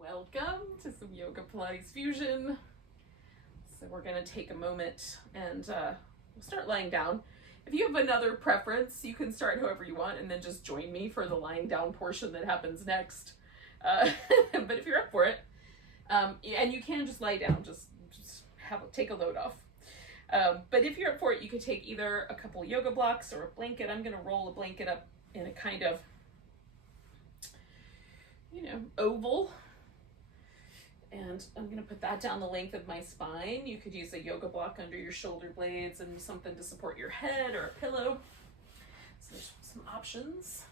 Welcome to some Yoga Pilates Fusion. So we're going to take a moment and we'll start lying down. If you have another preference, you can start however you want and then just join me for the lying down portion that happens next. But if you're up for it, and you can just lie down, just take a load off. But if you're up for it, you could take either a couple yoga blocks or a blanket. I'm going to roll a blanket up in a kind of, oval. And I'm going to put that down the length of my spine. You could use a yoga block under your shoulder blades and something to support your head or a pillow. So there's some options.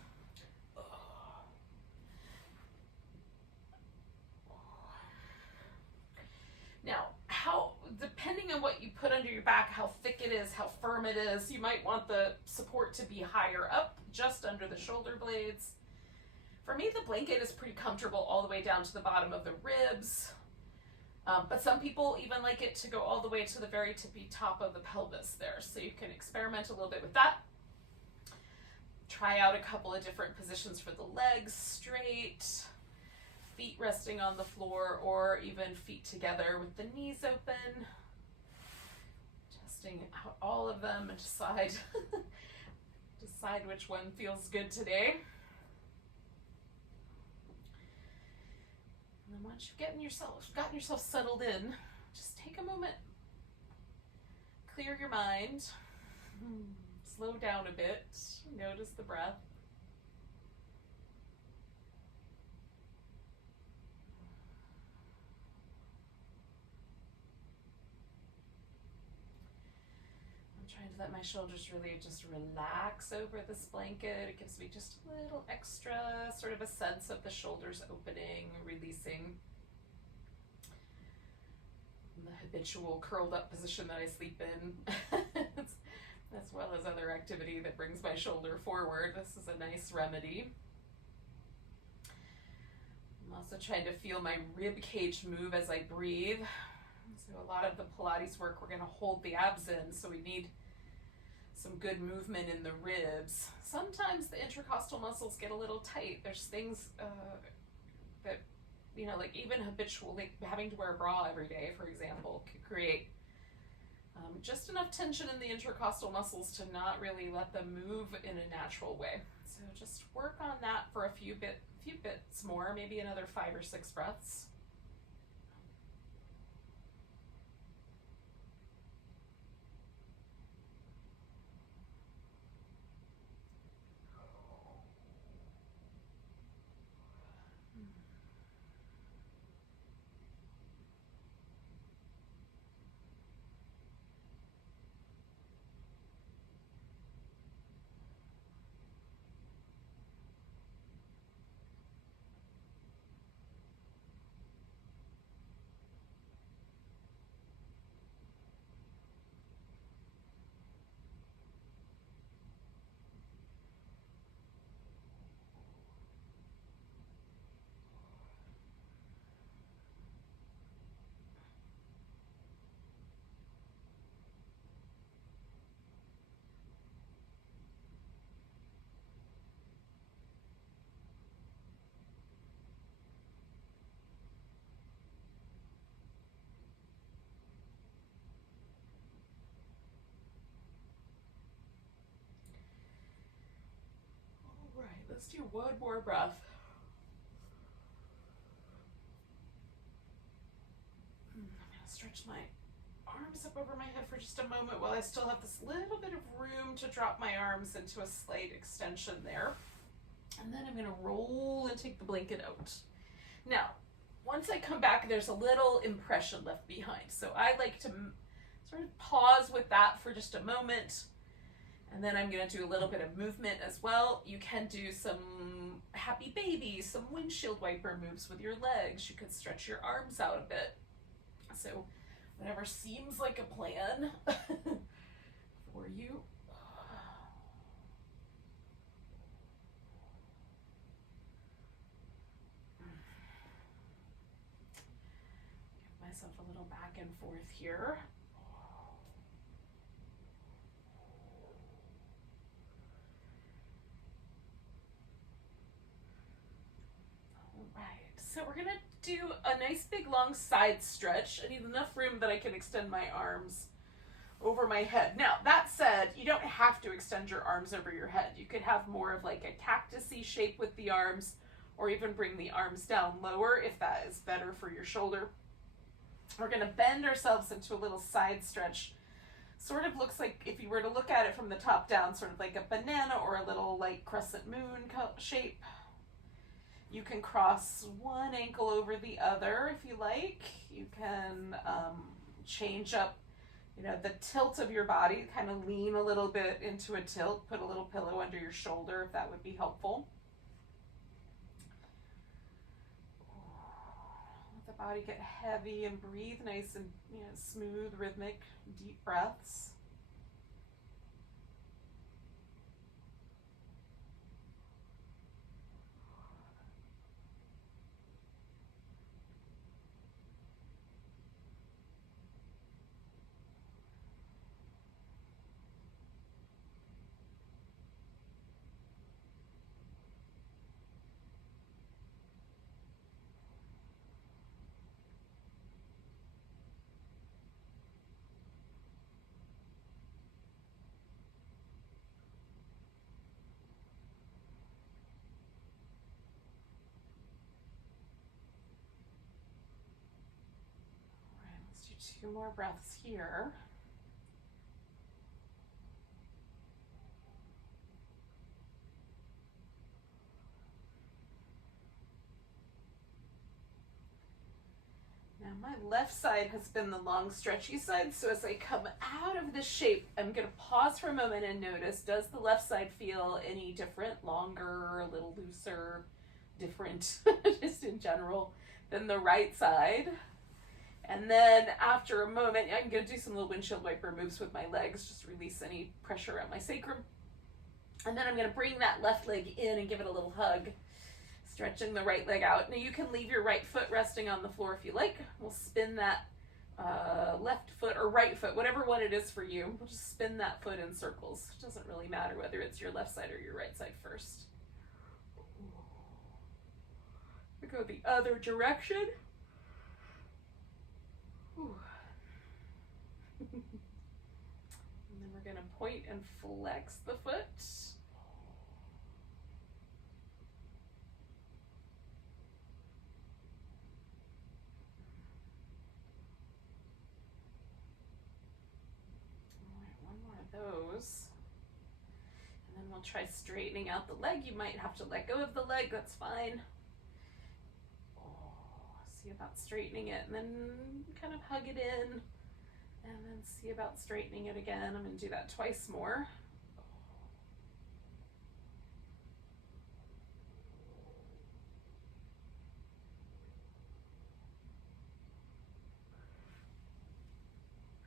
Now, depending on what you put under your back, how thick it is, how firm it is, you might want the support to be higher up, just under the shoulder blades. For me, the blanket is pretty comfortable all the way down to the bottom of the ribs. But some people even like it to go all the way to the very tippy top of the pelvis there. So you can experiment a little bit with that. Try out a couple of different positions for the legs straight, feet resting on the floor, or even feet together with the knees open. Testing out all of them and decide which one feels good today. And then once you've gotten yourself settled in, just take a moment, clear your mind, slow down a bit, notice the breath. I'm trying to let my shoulders really just relax over this blanket. It gives me just a little extra, sort of a sense of the shoulders opening, releasing. The habitual curled up position that I sleep in, as well as other activity that brings my shoulder forward. This is a nice remedy. I'm also trying to feel my rib cage move as I breathe. So a lot of the Pilates work, we're going to hold the abs in, so we need some good movement in the ribs. Sometimes the intercostal muscles get a little tight. There's things that, like even habitually having to wear a bra every day, for example, could create just enough tension in the intercostal muscles to not really let them move in a natural way. So just work on that for a few bits more, maybe another 5 or 6 breaths. Let's do one more breath. I'm going to stretch my arms up over my head for just a moment while I still have this little bit of room to drop my arms into a slight extension there. And then I'm going to roll and take the blanket out. Now, once I come back, there's a little impression left behind. So I like to sort of pause with that for just a moment. And then I'm going to do a little bit of movement as well. You can do some happy baby, some windshield wiper moves with your legs. You could stretch your arms out a bit. So whatever seems like a plan for you. Give myself a little back and forth here. So we're gonna do a nice big long side stretch. I need enough room that I can extend my arms over my head. Now, that said, you don't have to extend your arms over your head. You could have more of like a cactus-y shape with the arms, or even bring the arms down lower if that is better for your shoulder. We're gonna bend ourselves into a little side stretch. Sort of looks like, if you were to look at it from the top down, sort of like a banana or a little like crescent moon shape. You can cross one ankle over the other if you like. You can change up, the tilt of your body, kind of lean a little bit into a tilt, put a little pillow under your shoulder if that would be helpful. Let the body get heavy and breathe nice and smooth, rhythmic, deep breaths. Two more breaths here. Now my left side has been the long stretchy side, so as I come out of this shape, I'm going to pause for a moment and notice, does the left side feel any different, longer, a little looser, different, just in general, than the right side? And then after a moment, I'm going to do some little windshield wiper moves with my legs, just release any pressure at my sacrum. And then I'm going to bring that left leg in and give it a little hug, stretching the right leg out. Now you can leave your right foot resting on the floor if you like. We'll spin that left foot or right foot, whatever one it is for you. We'll just spin that foot in circles. It doesn't really matter whether it's your left side or your right side first. We go the other direction. And then we're going to point and flex the foot. All right, one more of those. And then we'll try straightening out the leg. You might have to let go of the leg, that's fine. See about straightening it, and then kind of hug it in, and then see about straightening it again. I'm going to do that twice more.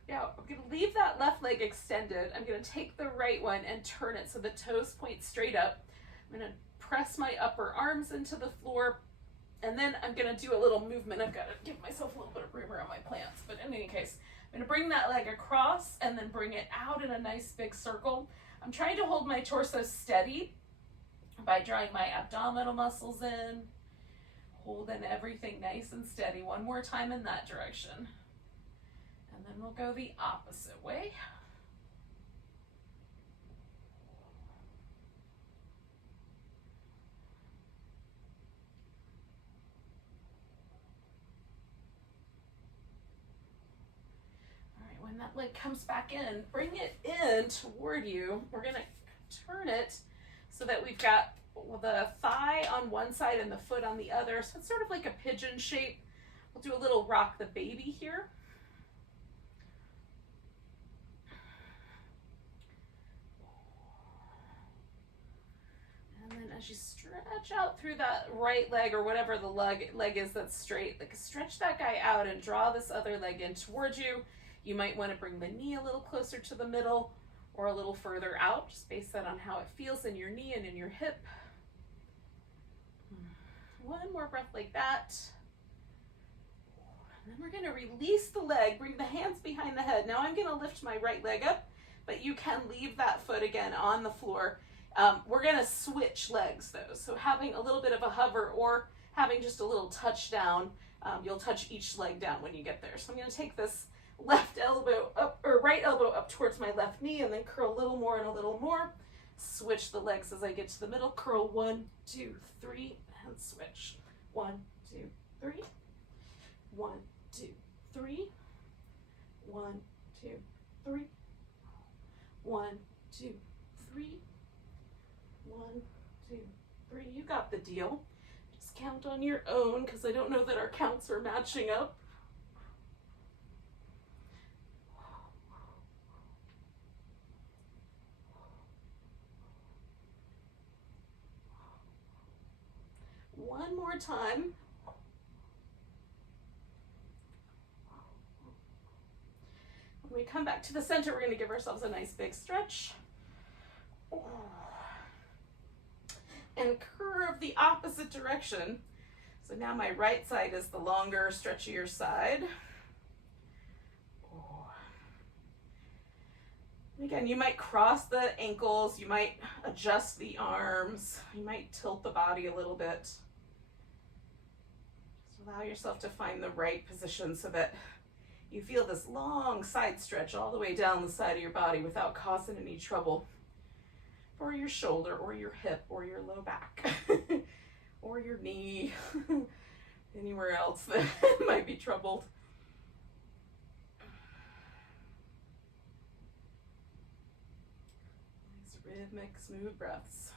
Now, I'm going to leave that left leg extended. I'm going to take the right one and turn it so the toes point straight up. I'm going to press my upper arms into the floor. And then I'm going to do a little movement. I've got to give myself a little bit of room around my plants. But in any case, I'm going to bring that leg across and then bring it out in a nice big circle. I'm trying to hold my torso steady by drawing my abdominal muscles in, holding everything nice and steady. One more time in that direction. And then we'll go the opposite way. When that leg comes back in, bring it in toward you. We're going to turn it so that we've got the thigh on one side and the foot on the other. So it's sort of like a pigeon shape. We'll do a little rock the baby here. And then as you stretch out through that right leg or whatever the leg is that's straight, like stretch that guy out and draw this other leg in towards you. You might want to bring the knee a little closer to the middle or a little further out. Just base that on how it feels in your knee and in your hip. One more breath like that. And then we're going to release the leg, bring the hands behind the head. Now I'm going to lift my right leg up, but you can leave that foot again on the floor. We're going to switch legs though. So having a little bit of a hover or having just a little touch down. You'll touch each leg down when you get there. So I'm going to take this left elbow up, or right elbow up towards my left knee, and then curl a little more and a little more. Switch the legs as I get to the middle. Curl 1, 2, 3, and switch. 1, 2, 3. 1, 2, 3. 1, 2, 3. 1, 2, 3. 1, 2, 3. You got the deal. Just count on your own, because I don't know that our counts are matching up. One more time. When we come back to the center, we're going to give ourselves a nice big stretch. And curve the opposite direction. So now my right side is the longer, stretchier side. And again, you might cross the ankles, you might adjust the arms, you might tilt the body a little bit. Just allow yourself to find the right position so that you feel this long side stretch all the way down the side of your body without causing any trouble for your shoulder or your hip or your low back or your knee, anywhere else that might be troubled. Nice rhythmic, smooth breaths.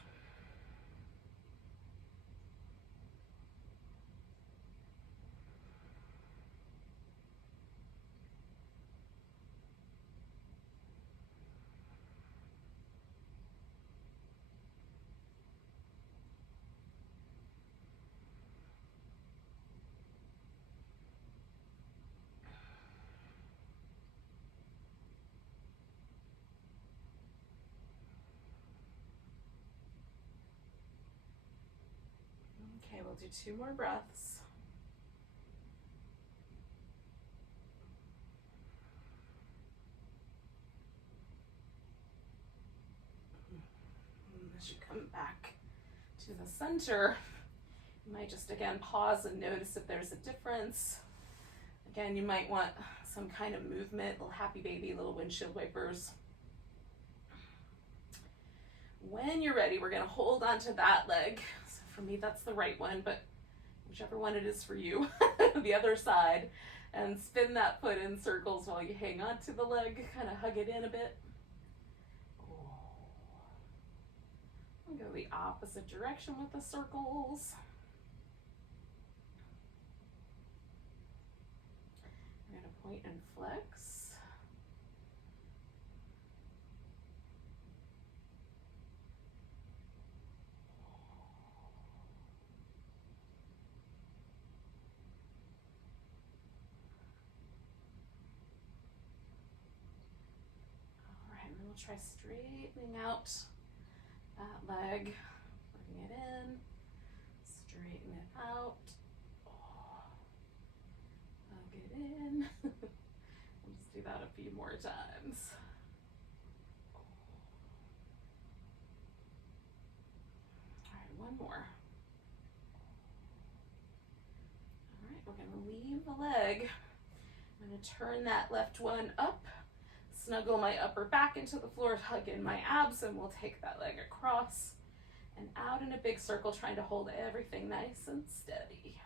Okay, we'll do 2 more breaths. And as you come back to the center, you might just again pause and notice if there's a difference. Again, you might want some kind of movement, little happy baby, little windshield wipers. When you're ready, we're going to hold onto that leg. So for me, that's the right one, but whichever one it is for you, the other side, and spin that foot in circles while you hang on to the leg, kind of hug it in a bit. And go the opposite direction with the circles. I'm going to point and flex. We'll try straightening out that leg, bring it in, straighten it out, hug it in. Let's do that a few more times. All right, one more. All right, we're going to leave the leg. I'm going to turn that left one up. Snuggle my upper back into the floor, hug in my abs, and we'll take that leg across and out in a big circle, trying to hold everything nice and steady.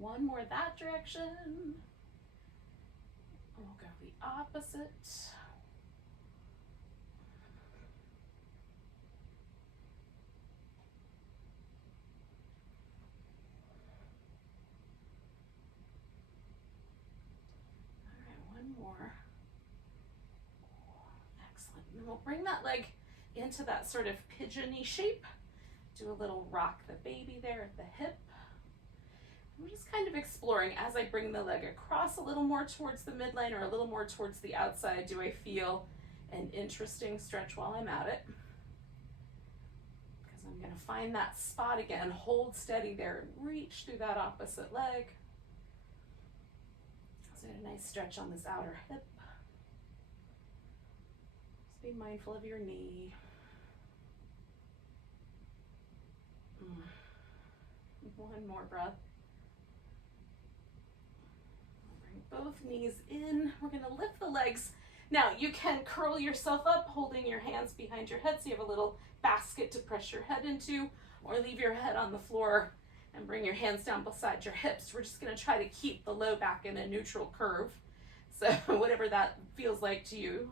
One more that direction. We'll go the opposite. More. Excellent. And then we'll bring that leg into that sort of pigeony shape. Do a little rock the baby there at the hip. I'm just kind of exploring as I bring the leg across a little more towards the midline or a little more towards the outside. Do I feel an interesting stretch while I'm at it? Because I'm going to find that spot again, hold steady there, and reach through that opposite leg. So a nice stretch on this outer hip. Be mindful of your knee. One more breath. Bring both knees in. We're going to lift the legs. Now, you can curl yourself up, holding your hands behind your head so you have a little basket to press your head into, or leave your head on the floor and bring your hands down beside your hips. We're just going to try to keep the low back in a neutral curve. So whatever that feels like to you.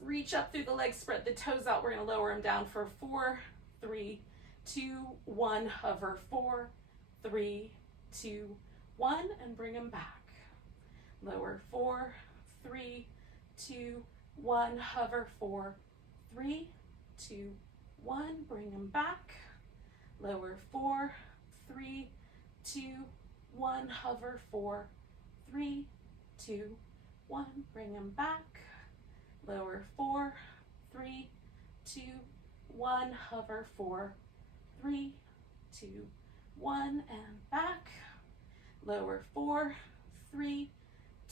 Reach up through the legs, spread the toes out. We're going to lower them down for 4, 3, 2, 1. Hover 4, 3, 2, 1, and bring them back. Lower 4, 3, 2, 1. Hover 4, 3, 2, 1. Bring them back. Lower 4, 3, 2, 1. Hover 4, 3, 2, 1. Bring them back. Lower 4, 3, 2, 1. Hover 4, 3, 2, 1, and back. Lower 4, 3,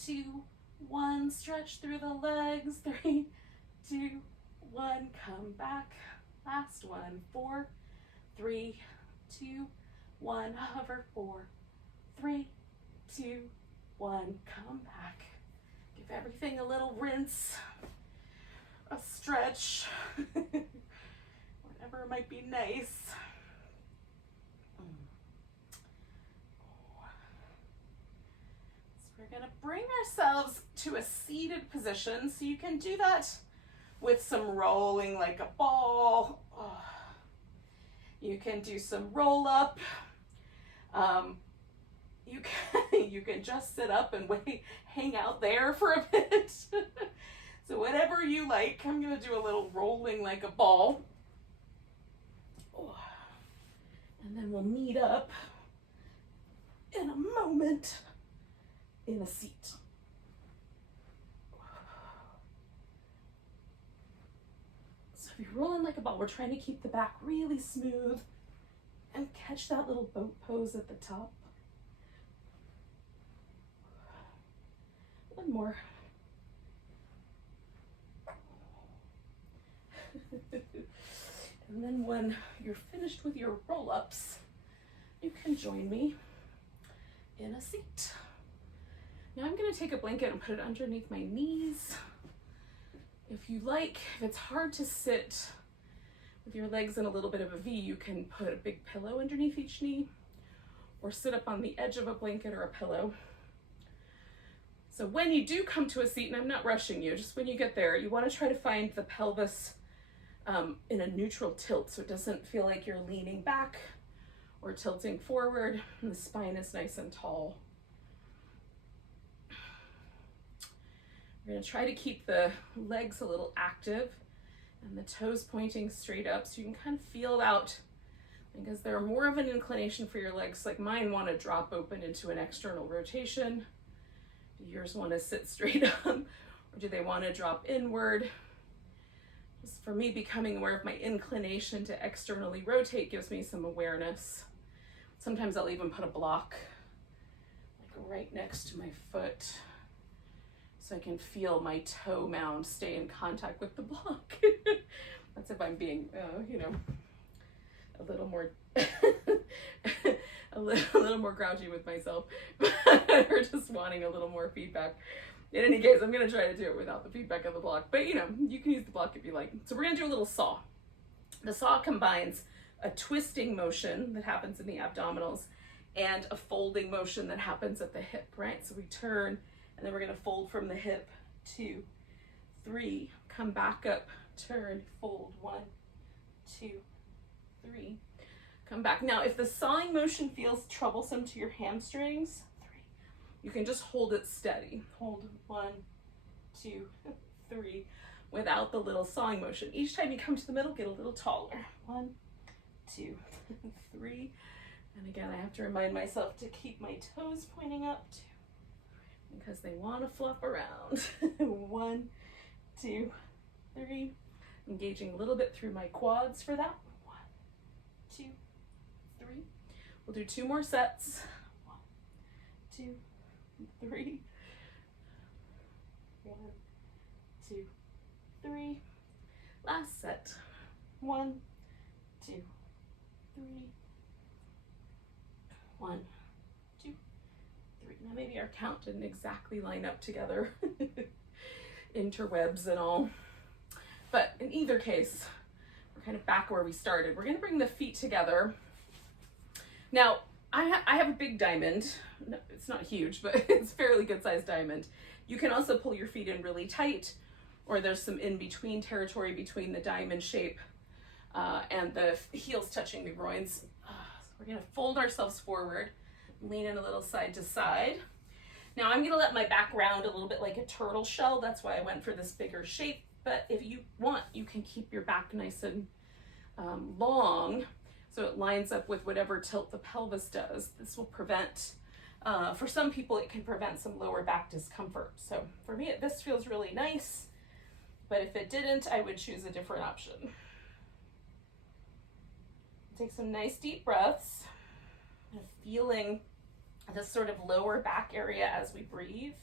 2, 1. Stretch through the legs. 3, 2, 1. Come back. Last one. 4, 3, 2, 1. Hover 4, 3, 2, 1. Come back. Give everything a little rinse, a stretch, whatever might be nice. So we're going to bring ourselves to a seated position. So you can do that with some rolling like a ball. You can do some roll up. You can just sit up and wait, hang out there for a bit. So whatever you like. I'm going to do a little rolling like a ball. And then we'll meet up in a moment in a seat. So if you're rolling like a ball, we're trying to keep the back really smooth and catch that little boat pose at the top. One more. And then when you're finished with your roll-ups, you can join me in a seat. Now I'm going to take a blanket and put it underneath my knees. If you like, if it's hard to sit with your legs in a little bit of a V, you can put a big pillow underneath each knee or sit up on the edge of a blanket or a pillow. So when you do come to a seat, and I'm not rushing you, just when you get there, you want to try to find the pelvis in a neutral tilt so it doesn't feel like you're leaning back or tilting forward, and the spine is nice and tall. We're going to try to keep the legs a little active and the toes pointing straight up so you can kind of feel out, because they're more of an inclination for your legs. Like mine want to drop open into an external rotation. Do yours want to sit straight up, or do they want to drop inward? Just for me, becoming aware of my inclination to externally rotate gives me some awareness. Sometimes I'll even put a block like right next to my foot so I can feel my toe mound stay in contact with the block. That's if I'm being, a little more a little more grouchy with myself, or just wanting a little more feedback. In any case, I'm going to try to do it without the feedback of the block, but you can use the block if you like. So we're going to do a little saw. The saw combines a twisting motion that happens in the abdominals and a folding motion that happens at the hip, right? So we turn, and then we're going to fold from the hip, 2, 3, come back up, turn, fold, 1, 2, 3, come back. Now, if the sawing motion feels troublesome to your hamstrings, 3, you can just hold it steady. Hold 1, 2, 3, without the little sawing motion. Each time you come to the middle, get a little taller. 1, 2, 3. And again, I have to remind myself to keep my toes pointing up, 2, because they want to flop around. 1, 2, 3. Engaging a little bit through my quads for that. 1, 2, 3. We'll do 2 more sets. 1, 2, 3. 1, 2, 3. last set. 1, 2, 3. 1, 2, 3. Now maybe our count didn't exactly line up together, interwebs and all. But in either case, we're kind of back where we started. We're going to bring the feet together. Now, I have a big diamond. No, it's not huge, but it's a fairly good sized diamond. You can also pull your feet in really tight, or there's some in-between territory between the diamond shape and the heels touching the groins. So we're going to fold ourselves forward, lean in a little side to side. Now I'm going to let my back round a little bit like a turtle shell. That's why I went for this bigger shape. But if you want, you can keep your back nice and long, so it lines up with whatever tilt the pelvis does. This will prevent, for some people, it can prevent some lower back discomfort. So for me, this feels really nice, but if it didn't, I would choose a different option. Take some nice deep breaths, feeling this sort of lower back area as we breathe.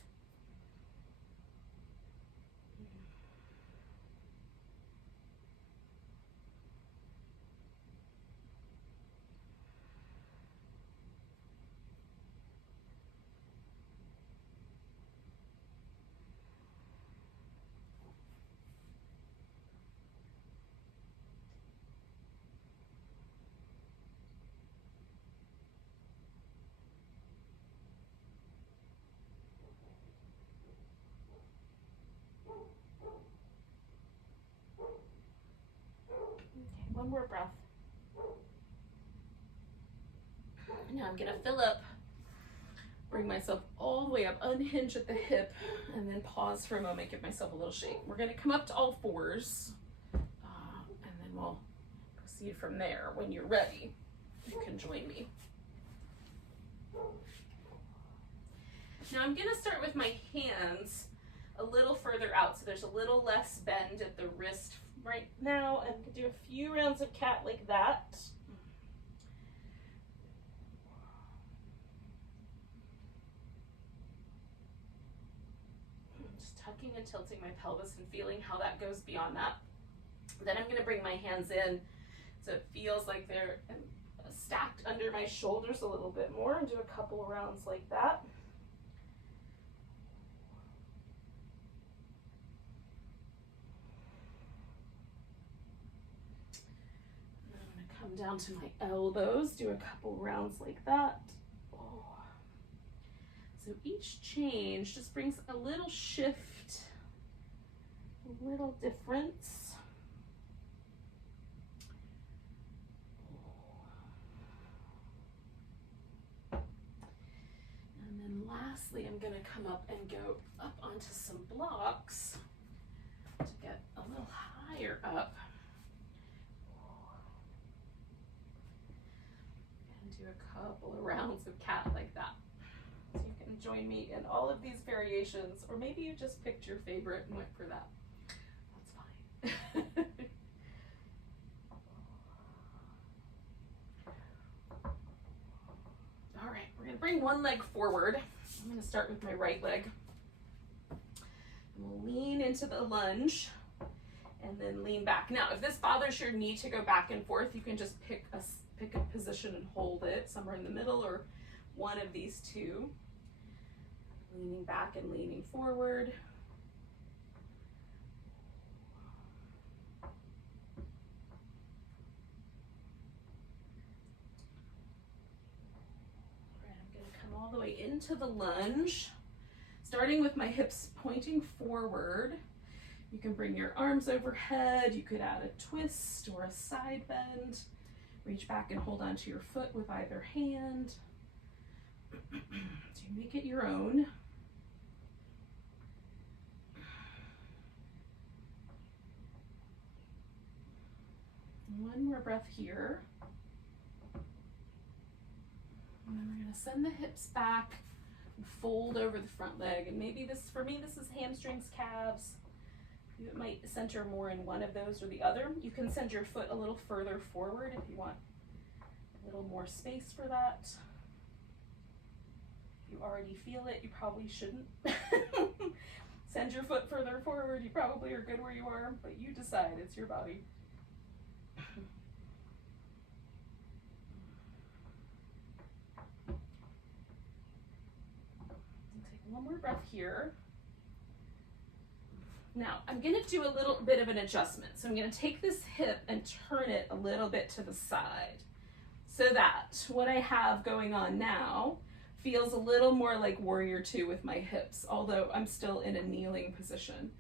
One more breath. Now I'm going to fill up, bring myself all the way up, unhinge at the hip, and then pause for a moment, give myself a little shake. We're going to come up to all fours, and then we'll proceed from there. When you're ready, you can join me. Now I'm going to start with my hands a little further out, so there's a little less bend at the wrist right now. I'm going to do a few rounds of cat like that. Just tucking and tilting my pelvis and feeling how that goes beyond that. Then I'm going to bring my hands in so it feels like they're stacked under my shoulders a little bit more, and do a couple of rounds like that. Down to my elbows, do a couple rounds like that. Oh. So each change just brings a little shift, a little difference. And then lastly, I'm going to come up and go up onto some blocks to get a little higher up. Do a couple of rounds of cat like that. So you can join me in all of these variations, or maybe you just picked your favorite and went for that. That's fine. All right, we're going to bring one leg forward. I'm going to start with my right leg. And we'll lean into the lunge and then lean back. Now, if this bothers your knee to go back and forth, you can just pick a position and hold it somewhere in the middle, or one of these two. Leaning back and leaning forward. All right, I'm going to come all the way into the lunge, starting with my hips pointing forward. You can bring your arms overhead. You could add a twist or a side bend. Reach back and hold onto your foot with either hand. So you make it your own. One more breath here. And then we're going to send the hips back and fold over the front leg. And maybe this, for me, this is hamstrings, calves. You might center more in one of those or the other. You can send your foot a little further forward if you want a little more space for that. If you already feel it, you probably shouldn't. Send your foot further forward. You probably are good where you are, but you decide. It's your body. Take one more breath here. Now, I'm going to do a little bit of an adjustment. So I'm going to take this hip and turn it a little bit to the side so that what I have going on now feels a little more like warrior two with my hips, although I'm still in a kneeling position.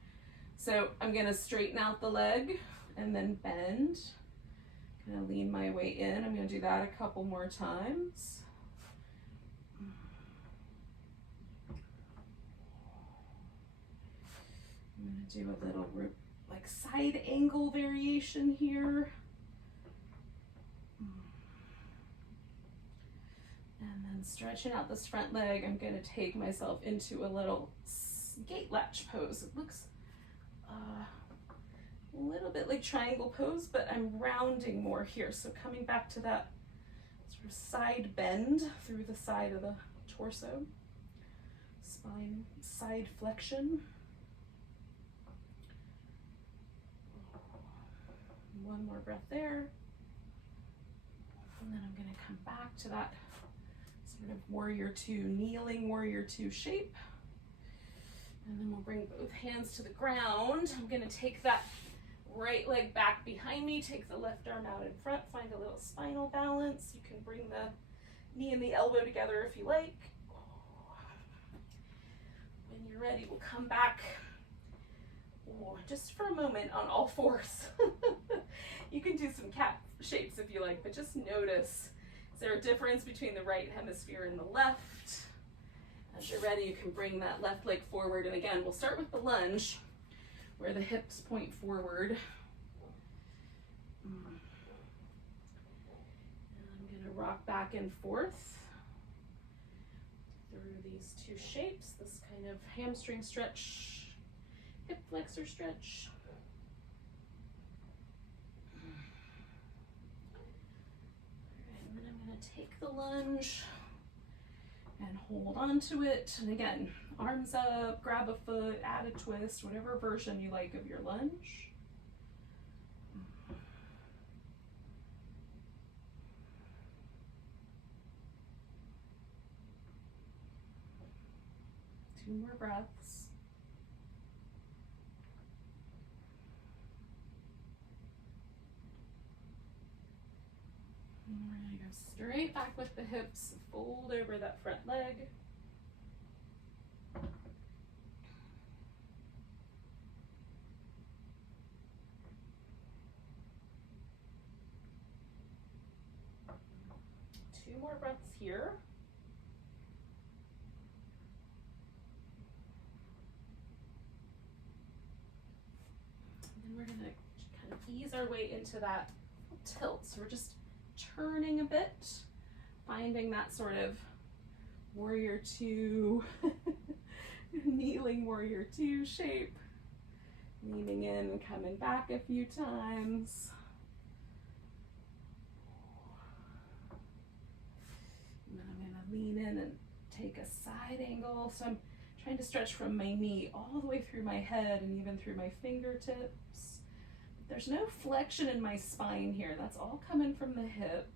So I'm going to straighten out the leg and then bend. Kind of lean my way in. I'm going to do that a couple more times. I'm going to do a little like side angle variation here. And then stretching out this front leg, I'm going to take myself into a little gate latch pose. It looks a little bit like triangle pose, but I'm rounding more here. So coming back to that sort of side bend through the side of the torso, spine side flexion. One more breath there. And then I'm going to come back to that sort of warrior two, kneeling warrior two shape. And then we'll bring both hands to the ground. I'm going to take that right leg back behind me, take the left arm out in front, find a little spinal balance. You can bring the knee and the elbow together if you like. When you're ready, we'll come back just for a moment on all fours. You can do some cat shapes if you like, but just notice, is there a difference between the right hemisphere and the left? As you're ready, you can bring that left leg forward. And again, we'll start with the lunge, where the hips point forward. And I'm going to rock back and forth through these two shapes, this kind of hamstring stretch, hip flexor stretch. And then I'm going to take the lunge and hold on to it. And again, arms up, grab a foot, add a twist, whatever version you like of your lunge. Two more breaths. And we're going to go straight back with the hips, fold over that front leg. Two more breaths here. And then we're going to kind of ease our way into that tilt. So we're just turning a bit, finding that sort of warrior two, kneeling warrior two shape, leaning in and coming back a few times. And then I'm going to lean in and take a side angle. So I'm trying to stretch from my knee all the way through my head and even through my fingertips. There's no flexion in my spine here. That's all coming from the hip,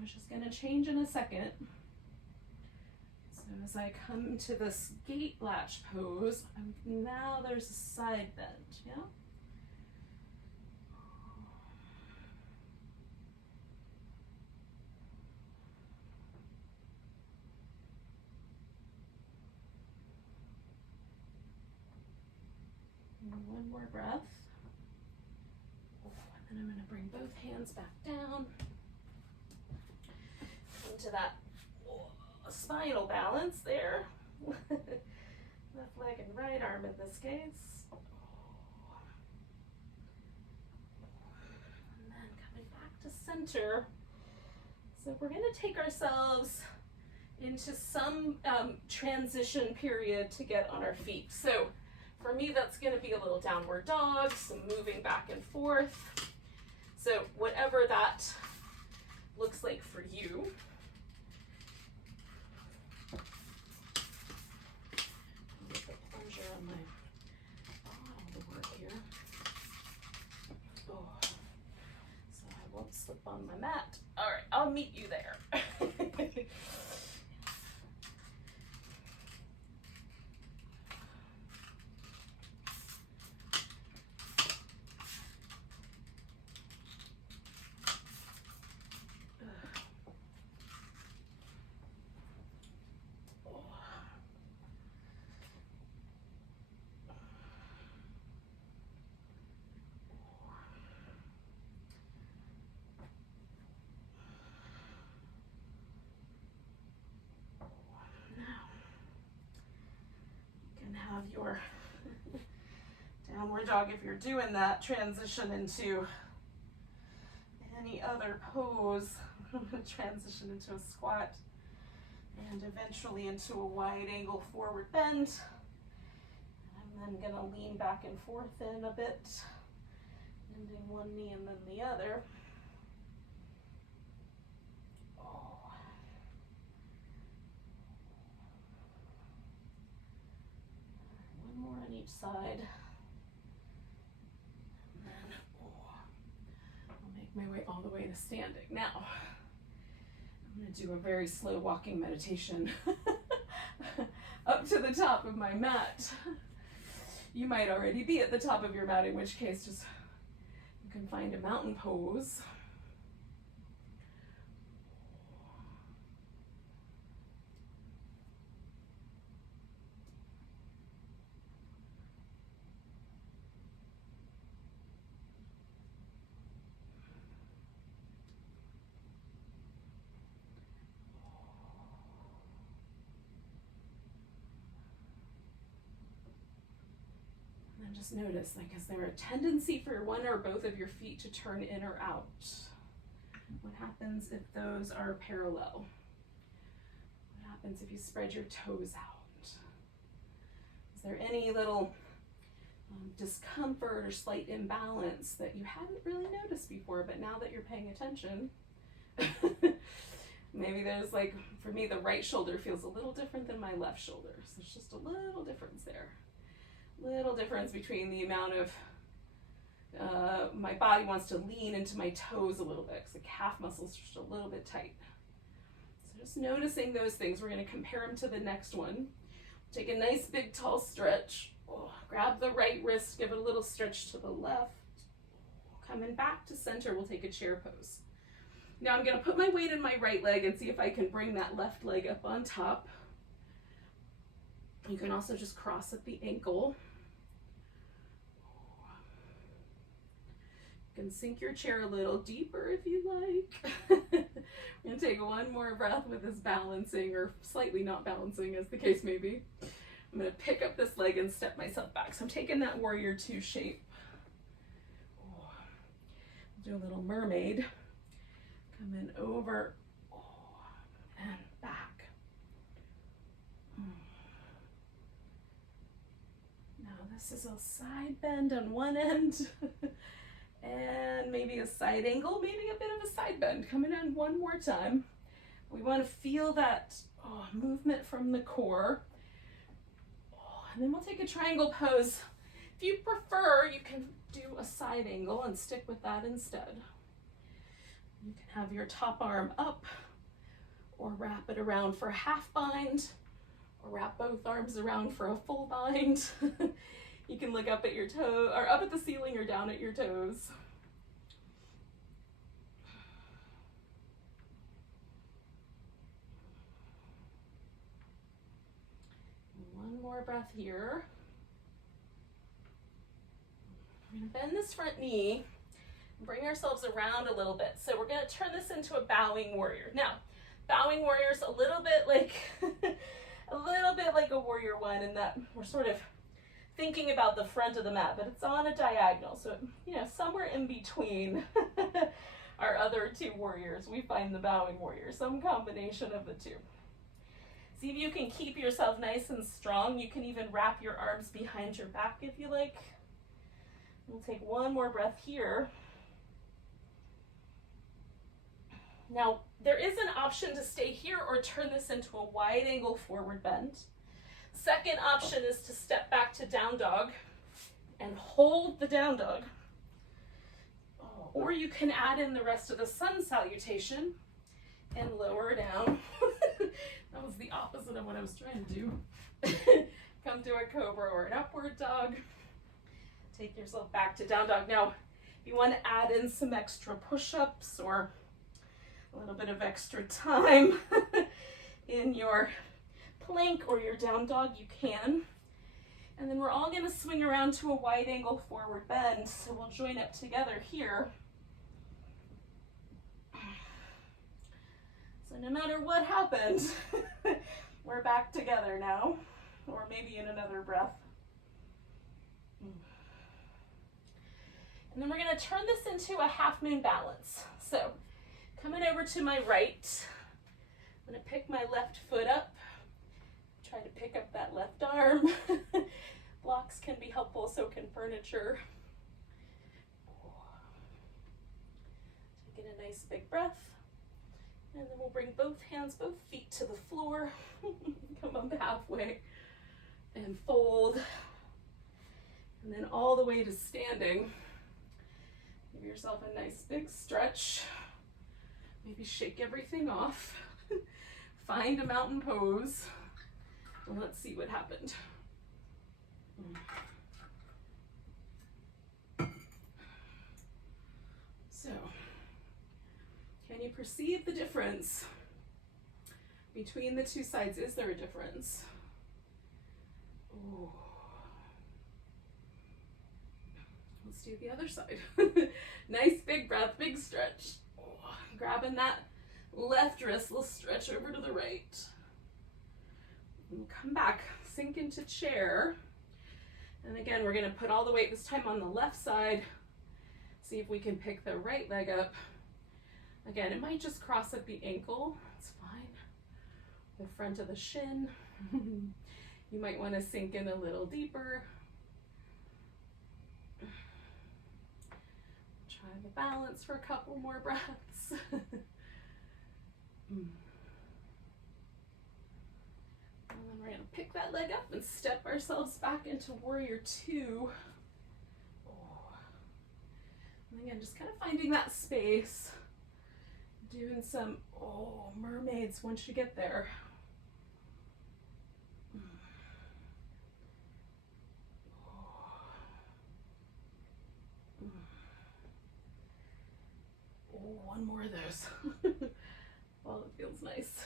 which is going to change in a second. So as I come to this gate latch pose, now there's a side bend, yeah? One more breath. And then I'm going to bring both hands back down into that spinal balance there. Left leg and right arm in this case. And then coming back to center. So we're going to take ourselves into some transition period to get on our feet. So for me, that's going to be a little downward dog, some moving back and forth. So whatever that looks like for you. on my mat. All right, I'll meet you there. Have your downward dog if you're doing that. Transition into any other pose. Transition into a squat and eventually into a wide angle forward bend. I'm then gonna lean back and forth in a bit, bending one knee and then the other. More on each side. And then I'll make my way all the way to standing. Now, I'm going to do a very slow walking meditation up to the top of my mat. You might already be at the top of your mat, in which case just you can find a mountain pose. Just notice, like, is there a tendency for one or both of your feet to turn in or out? What happens if those are parallel? What happens if you spread your toes out? Is there any little discomfort or slight imbalance that you hadn't really noticed before, but now that you're paying attention, maybe there's, like, for me, the right shoulder feels a little different than my left shoulder. So there's just a little difference there. Little difference between the amount of my body wants to lean into my toes a little bit because the calf muscles are just a little bit tight. So just noticing those things. We're going to compare them to the next one. Take a nice big tall stretch. Grab the right wrist, give it a little stretch to the left. Coming back to center, we'll take a chair pose. Now I'm going to put my weight in my right leg and see if I can bring that left leg up on top. You can also just cross at the ankle. You can sink your chair a little deeper if you like. I'm going to take one more breath with this balancing, or slightly not balancing as the case may be. I'm going to pick up this leg and step myself back. So I'm taking that warrior two shape. Do a little mermaid. Come in over and back. Now this is a side bend on one end. And maybe a side angle, maybe a bit of a side bend. Coming in one more time. We want to feel that movement from the core. And then we'll take a triangle pose. If you prefer, you can do a side angle and stick with that instead. You can have your top arm up, or wrap it around for a half bind, or wrap both arms around for a full bind. You can look up at your toe, or up at the ceiling, or down at your toes. One more breath here. We're going to bend this front knee and bring ourselves around a little bit. So we're going to turn this into a bowing warrior. Now, bowing warrior is a little bit like a warrior one, in that we're sort of thinking about the front of the mat, but it's on a diagonal. So, somewhere in between our other two warriors, we find the bowing warrior, some combination of the two. See if you can keep yourself nice and strong. You can even wrap your arms behind your back if you like. We'll take one more breath here. Now, there is an option to stay here or turn this into a wide angle forward bend. Second option is to step back to down dog and hold the down dog. Or you can add in the rest of the sun salutation and lower down. That was the opposite of what I was trying to do. Come to a cobra or an upward dog. Take yourself back to down dog. Now, if you want to add in some extra push-ups or a little bit of extra time in your plank or your down dog, you can. And then we're all going to swing around to a wide angle forward bend. So we'll join up together here. So no matter what happens, we're back together now, or maybe in another breath. And then we're going to turn this into a half moon balance. So coming over to my right, I'm going to pick my left foot up, try to pick up that left arm. Blocks can be helpful, so can furniture. Taking a nice big breath. And then we'll bring both hands, both feet to the floor. Come up halfway and fold. And then all the way to standing. Give yourself a nice big stretch. Maybe shake everything off. Find a mountain pose. And let's see what happened. So, can you perceive the difference between the two sides? Is there a difference? Oh. Let's do the other side. Nice big breath, big stretch. Oh. Grabbing that left wrist, we'll stretch over to the right. And come back, sink into chair. And again, we're going to put all the weight this time on the left side. See if we can pick the right leg up. Again, it might just cross at the ankle. It's fine. The front of the shin. You might want to sink in a little deeper. Try the balance for a couple more breaths. And then we're going to pick that leg up and step ourselves back into warrior two. Oh. And again, just kind of finding that space. Doing some, mermaids once you get there. One more of those. Oh, it feels nice.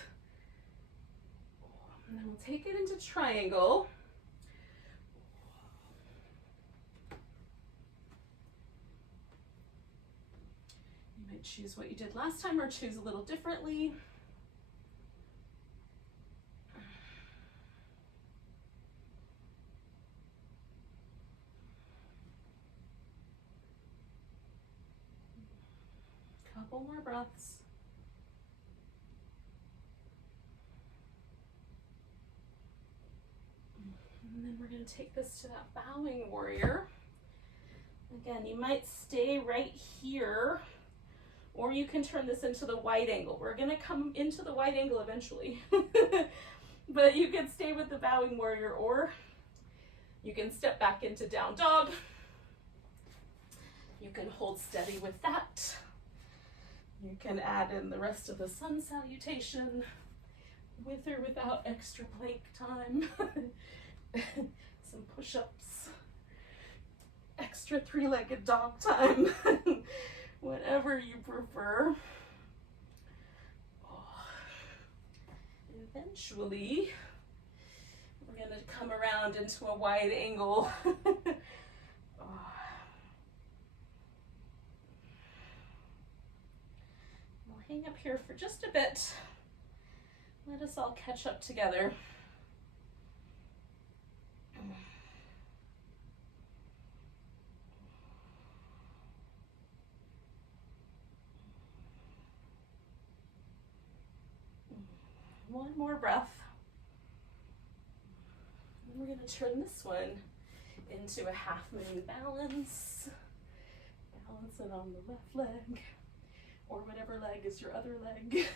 And then we'll take it into triangle. You might choose what you did last time or choose a little differently. Couple more breaths. And then we're going to take this to that bowing warrior. Again, you might stay right here, or you can turn this into the wide angle. We're going to come into the wide angle eventually, but you can stay with the bowing warrior, or you can step back into down dog. You can hold steady with that. You can add in the rest of the sun salutation with or without extra plank time. Some push-ups, extra three-legged dog time, whatever you prefer. Eventually, we're going to come around into a wide angle. We'll hang up here for just a bit. Let us all catch up together. One more breath. And we're going to turn this one into a half moon balance. Balance it on the left leg, or whatever leg is your other leg.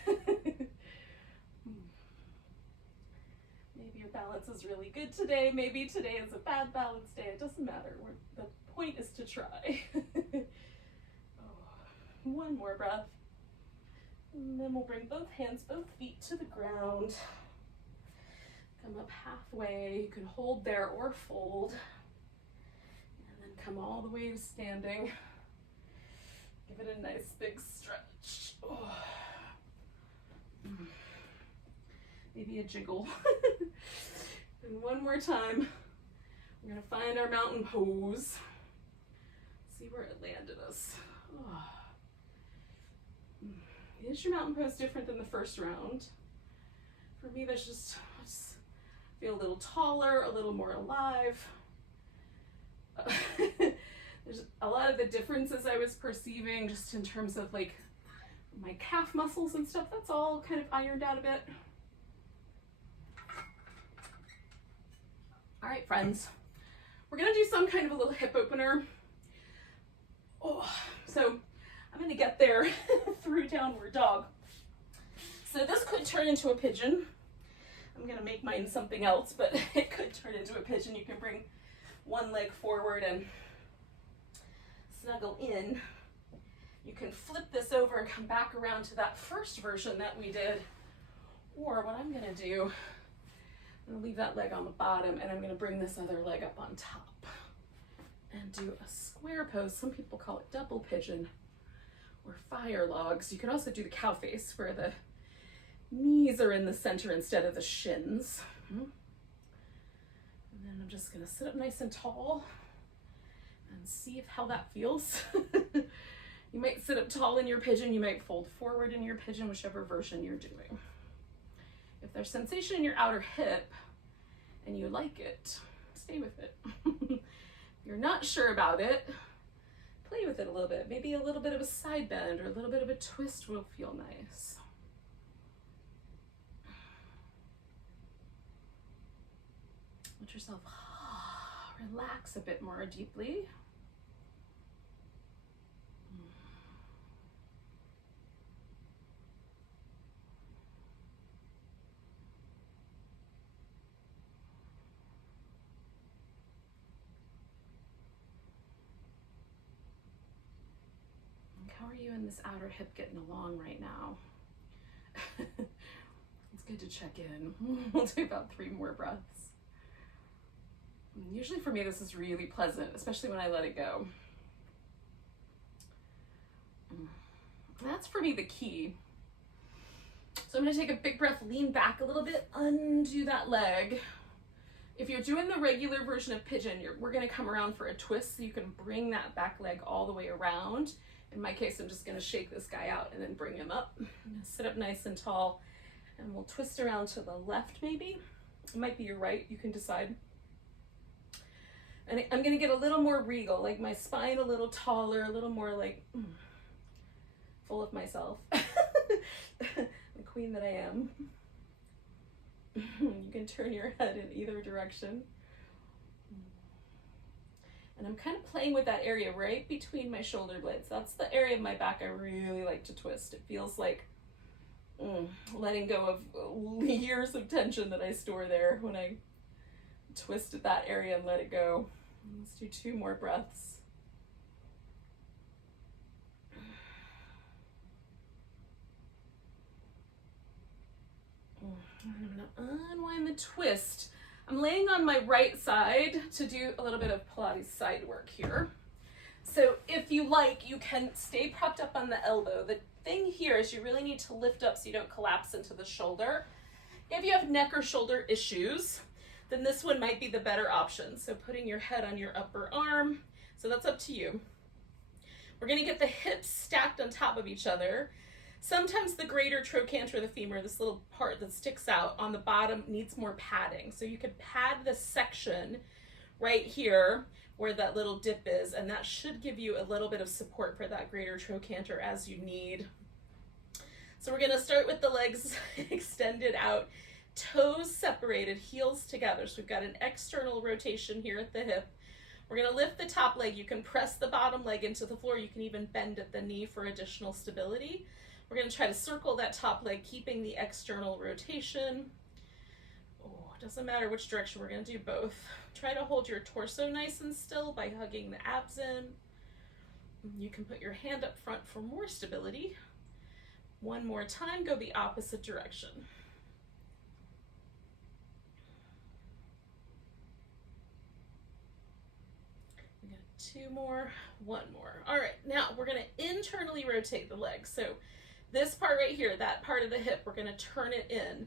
Maybe your balance is really good today. Maybe today is a bad balance day. It doesn't matter. The point is to try. One more breath. And then we'll bring both hands, both feet to the ground. Come up halfway. You can hold there or fold. And then come all the way to standing. Give it a nice big stretch. Oh. Maybe a jiggle. And one more time. We're going to find our mountain pose. See where it landed us. Oh. Is your mountain pose different than the first round? For me, that's just feel a little taller, a little more alive. There's a lot of the differences I was perceiving just in terms of like my calf muscles and stuff. That's all kind of ironed out a bit. All right, friends, we're gonna do some kind of a little hip opener. Oh, so I'm gonna get there through downward dog. So this could turn into a pigeon. I'm gonna make mine something else, but it could turn into a pigeon. You can bring one leg forward and snuggle in. You can flip this over and come back around to that first version that we did. Or what I'm gonna do, I'm gonna leave that leg on the bottom and I'm gonna bring this other leg up on top and do a square pose. Some people call it double pigeon or fire logs. You can also do the cow face where the knees are in the center instead of the shins. And then I'm just gonna sit up nice and tall and see how that feels. You might sit up tall in your pigeon, you might fold forward in your pigeon, whichever version you're doing. If there's sensation in your outer hip and you like it, stay with it. If you're not sure about it, play with it a little bit. Maybe a little bit of a side bend or a little bit of a twist will feel nice. Let yourself relax a bit more deeply. How are you in this outer hip getting along right now? It's good to check in. We'll do about 3 more breaths. Usually for me, this is really pleasant, especially when I let it go. That's for me the key. So I'm gonna take a big breath, lean back a little bit, undo that leg. If you're doing the regular version of pigeon, we're gonna come around for a twist so you can bring that back leg all the way around. In my case, I'm just gonna shake this guy out and then bring him up. I'm gonna sit up nice and tall and we'll twist around to the left maybe. It might be your right, you can decide. And I'm gonna get a little more regal, like my spine a little taller, a little more like full of myself. The queen that I am. You can turn your head in either direction. And I'm kind of playing with that area right between my shoulder blades. That's the area of my back I really like to twist. It feels like letting go of years of tension that I store there when I twist at that area and let it go. Let's do 2 more breaths. I'm gonna unwind the twist. I'm laying on my right side to do a little bit of Pilates side work here. So if you like, you can stay propped up on the elbow. The thing here is you really need to lift up so you don't collapse into the shoulder. If you have neck or shoulder issues, then this one might be the better option. So putting your head on your upper arm. So that's up to you. We're gonna get the hips stacked on top of each other. Sometimes the greater trochanter of the femur, this little part that sticks out on the bottom, needs more padding. So you could pad this section right here where that little dip is, and that should give you a little bit of support for that greater trochanter as you need. So we're gonna start with the legs extended out, toes separated, heels together. So we've got an external rotation here at the hip. We're gonna lift the top leg. You can press the bottom leg into the floor. You can even bend at the knee for additional stability. We're gonna try to circle that top leg, keeping the external rotation. Oh, it doesn't matter which direction, we're gonna do both. Try to hold your torso nice and still by hugging the abs in. You can put your hand up front for more stability. One more time, go the opposite direction. We got 2 more, 1 more. All right, now we're gonna internally rotate the leg. So this part right here, that part of the hip, we're gonna turn it in.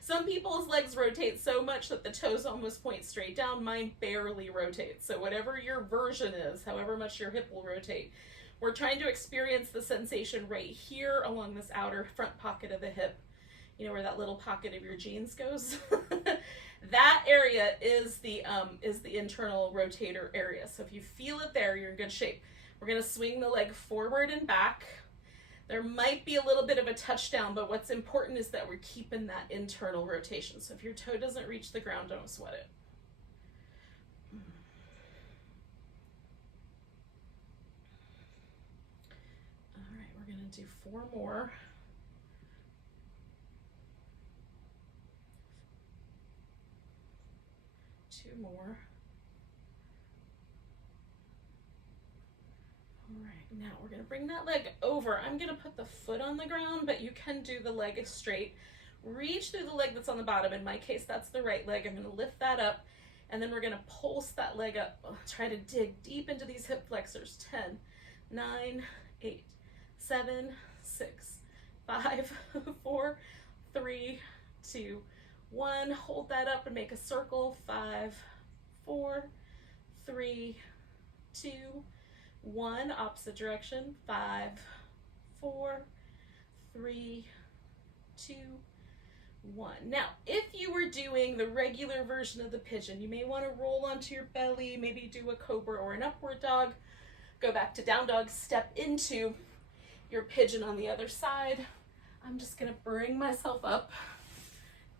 Some people's legs rotate so much that the toes almost point straight down. Mine barely rotates. So whatever your version is, however much your hip will rotate, we're trying to experience the sensation right here along this outer front pocket of the hip. You know where that little pocket of your jeans goes? That area is the internal rotator area. So if you feel it there, you're in good shape. We're gonna swing the leg forward and back. There might be a little bit of a touchdown, but what's important is that we're keeping that internal rotation. So if your toe doesn't reach the ground, don't sweat it. All right, we're gonna do 4 more. Two more. All right, now we're gonna bring that leg over. I'm gonna put the foot on the ground, but you can do the leg straight. Reach through the leg that's on the bottom. In my case, that's the right leg. I'm gonna lift that up, and then we're gonna pulse that leg up. Try to dig deep into these hip flexors. 10, 9, 8, 7, 6, 5, 4, 3, 2, 1. Hold that up and make a circle. 5, 4, 3, 2, 1. Opposite direction. 5, 4, 3, 2, 1. Now, if you were doing the regular version of the pigeon, you may want to roll onto your belly, maybe do a cobra or an upward dog, go back to down dog, step into your pigeon on the other side. I'm just going to bring myself up,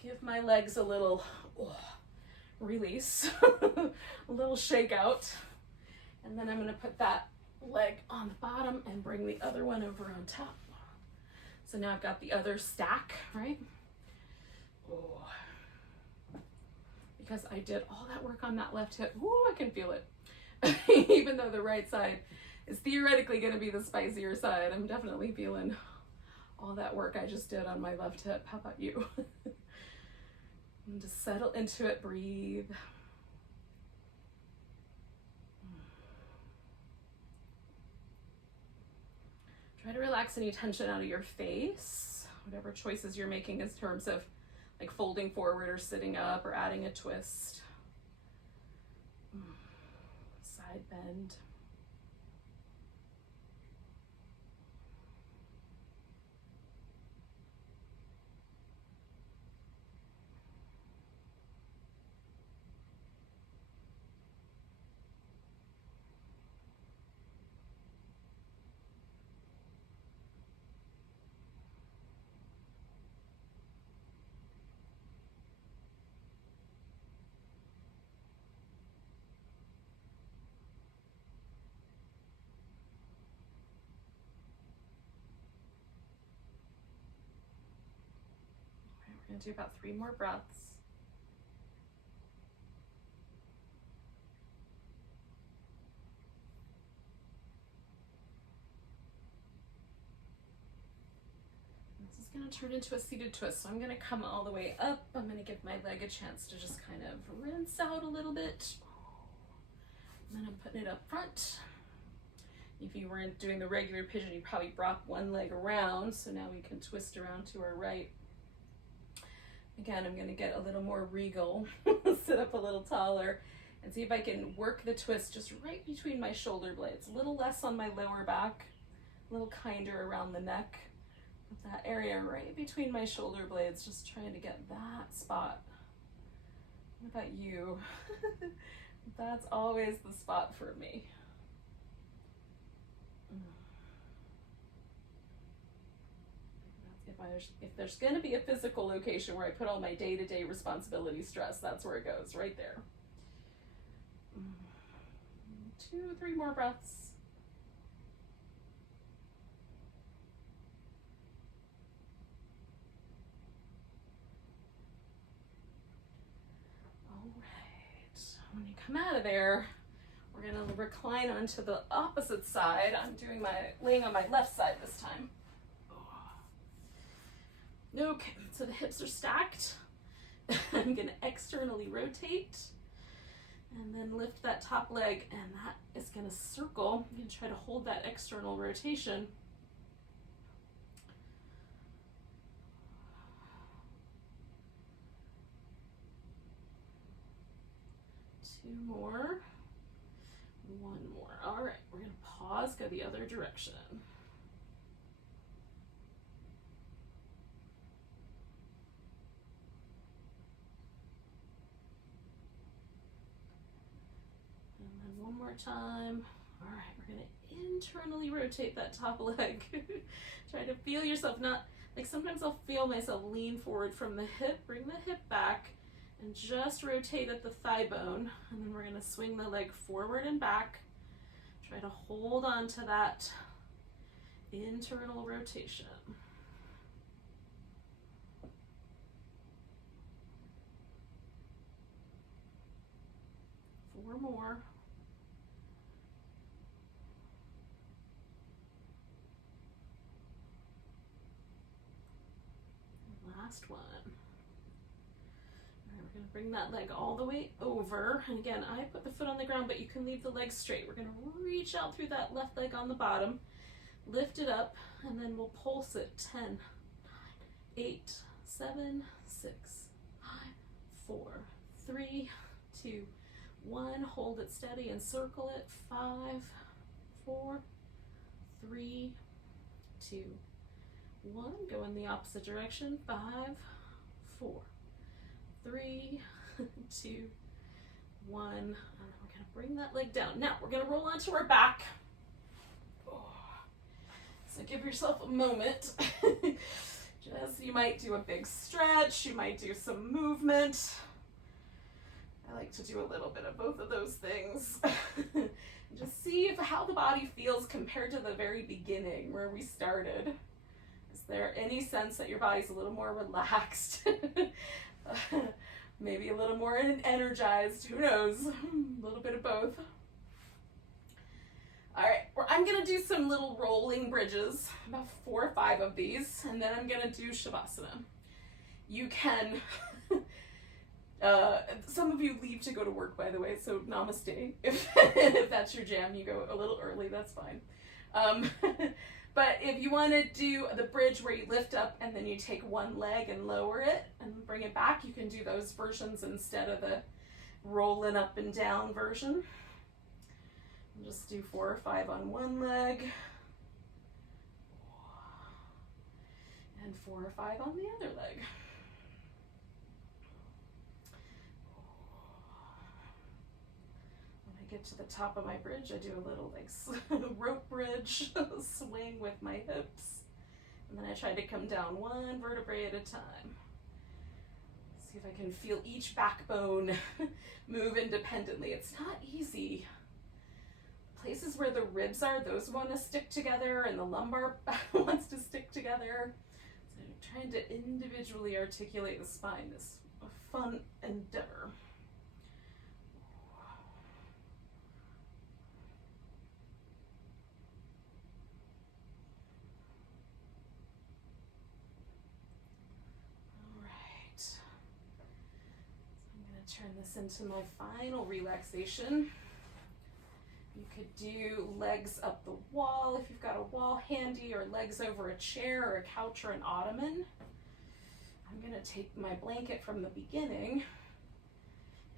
give my legs a little release, a little shake out, and then I'm going to put that leg on the bottom and bring the other one over on top. So now I've got the other stack, right? Because I did all that work on that left hip. Ooh, I can feel it. Even though the right side is theoretically going to be the spicier side, I'm definitely feeling all that work I just did on my left hip. How about you? And just settle into it, breathe. Try to relax any tension out of your face, whatever choices you're making in terms of like folding forward or sitting up or adding a twist. Side bend. We're going to do about 3 more breaths. This is going to turn into a seated twist. So I'm going to come all the way up. I'm going to give my leg a chance to just kind of rinse out a little bit. And then I'm putting it up front. If you weren't doing the regular pigeon, you probably brought one leg around. So now we can twist around to our right. Again, I'm going to get a little more regal, sit up a little taller, and see if I can work the twist just right between my shoulder blades. A little less on my lower back, a little kinder around the neck. But that area right between my shoulder blades, just trying to get that spot. What about you? That's always the spot for me. If there's going to be a physical location where I put all my day-to-day responsibility stress, that's where it goes, right there. 2, 3 more breaths. All right. When you come out of there, We're gonna recline onto the opposite side. I'm laying on my left side this time. Okay, so the hips are stacked. I'm gonna externally rotate and then lift that top leg, and that is gonna circle. I'm gonna try to hold that external rotation. Two more, one more. All right, we're gonna pause, go the other direction. And then one more time. All right, we're gonna internally rotate that top leg. Try to feel yourself, not like sometimes I'll feel myself lean forward from the hip, bring the hip back, and just rotate at the thigh bone. And then we're gonna swing the leg forward and back. Try to hold on to that internal rotation. Four more. Last one. All right, we're gonna bring that leg all the way over. And again, I put the foot on the ground, but you can leave the leg straight. We're gonna reach out through that left leg on the bottom, lift it up, and then we'll pulse it. 10, 9, 8, 7, 6, 5, 4, 3, 2, 1. Hold it steady and circle it. 5, 4, 3, 2, 1. Go in the opposite direction. 5, 4, 3, 2, 1. And then we're gonna bring that leg down. Now we're gonna roll onto our back. So give yourself a moment. You might do a big stretch, you might do some movement. I like to do a little bit of both of those things. Just see how the body feels compared to the very beginning where we started. Is there any sense that your body's a little more relaxed? Maybe a little more energized, who knows? A little bit of both. All right, I'm gonna do some little rolling bridges, about 4 or 5 of these, and then I'm gonna do Shavasana. You can, some of you leave to go to work, by the way, so namaste. If that's your jam, you go a little early, that's fine. But if you wanna do the bridge where you lift up and then you take one leg and lower it and bring it back, you can do those versions instead of the rolling up and down version. Just do 4 or 5 on one leg and 4 or 5 on the other leg. When I get to the top of my bridge, I do a little like rope bridge swing with my hips, and then I try to come down 1 vertebrae at a time. See if I can feel each backbone move independently. It's not easy. Places where the ribs are, those want to stick together, and the lumbar wants to stick together. So trying to individually articulate the spine is a fun endeavor. All right. So I'm going to turn this into my final relaxation. You could do legs up the wall if you've got a wall handy, or legs over a chair or a couch or an ottoman. I'm going to take my blanket from the beginning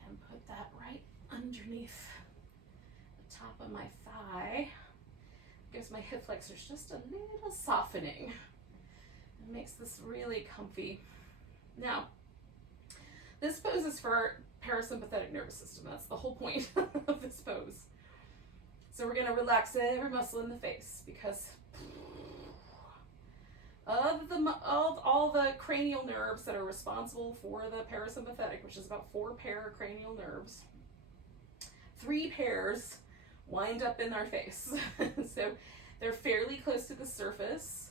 and put that right underneath the top of my thigh. Gives my hip flexors just a little softening. It makes this really comfy. Now, this pose is for parasympathetic nervous system. That's the whole point of this pose. So we're going to relax every muscle in the face, because of all the cranial nerves that are responsible for the parasympathetic, which is about 4 paracranial nerves, 3 pairs wind up in our face. So they're fairly close to the surface.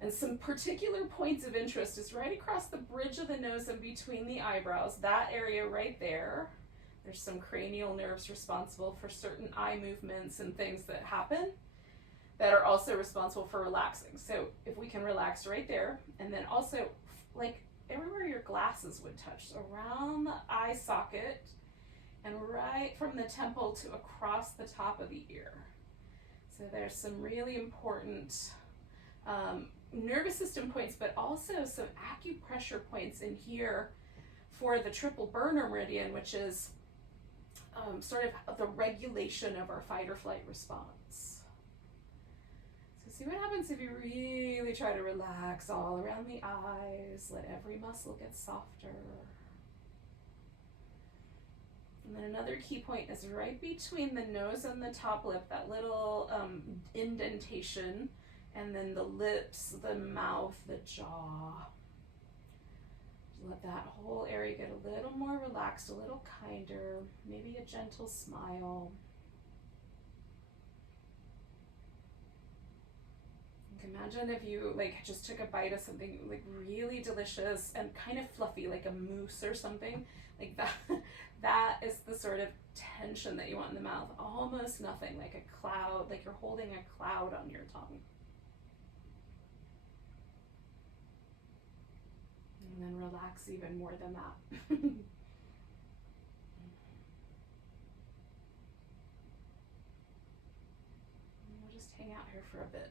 And some particular points of interest is right across the bridge of the nose and between the eyebrows, that area right there. There's some cranial nerves responsible for certain eye movements and things that happen that are also responsible for relaxing. So if we can relax right there, and then also like everywhere your glasses would touch, so around the eye socket and right from the temple to across the top of the ear. So there's some really important nervous system points, but also some acupressure points in here for the triple burner meridian, which is sort of the regulation of our fight or flight response. So see what happens if you really try to relax all around the eyes, let every muscle get softer. And then another key point is right between the nose and the top lip, that little indentation, and then the lips, the mouth, the jaw. Let that whole area get a little more relaxed, a little kinder, maybe a gentle smile. Imagine if you like just took a bite of something like really delicious and kind of fluffy, like a mousse or something like that. That is the sort of tension that you want in the mouth. Almost nothing, like a cloud, like you're holding a cloud on your tongue. And then relax even more than that. We'll just hang out here for a bit.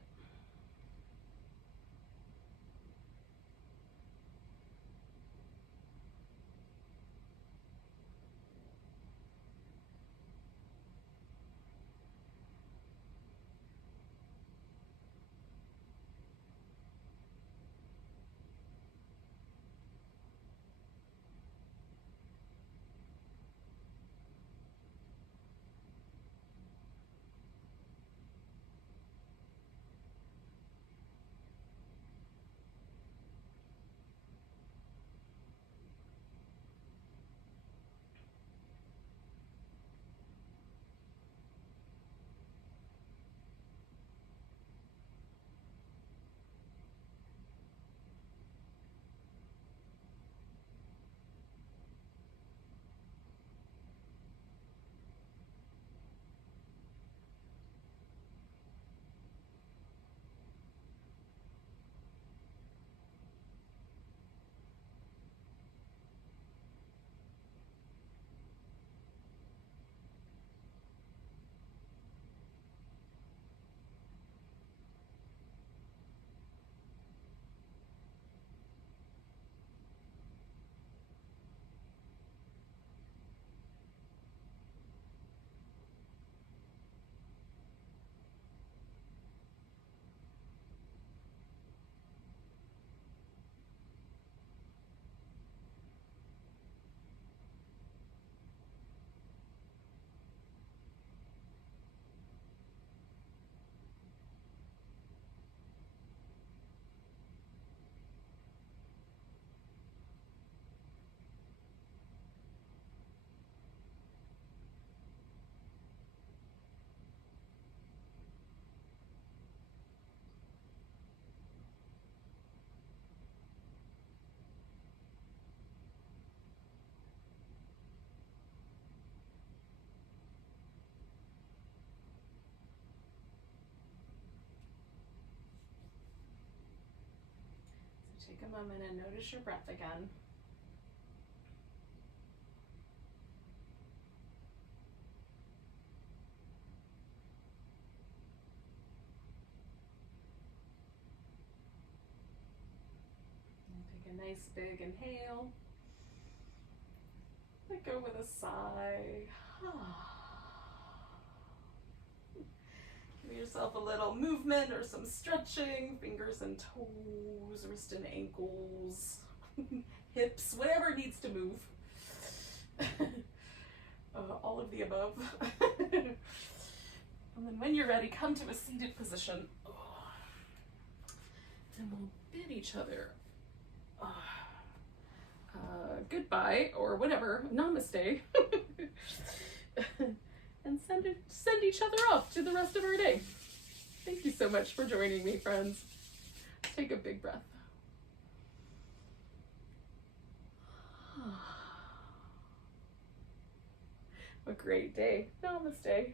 Take a moment and notice your breath again. And take a nice big inhale. Let go with a sigh. Give yourself a little movement or some stretching, fingers and toes, wrist and ankles, hips, whatever needs to move. All of the above. And then when you're ready, come to a seated position. And we'll bid each other goodbye or whatever, namaste. And send each other off to the rest of our day. Thank you so much for joining me, friends. Take a big breath. a great day. Namaste.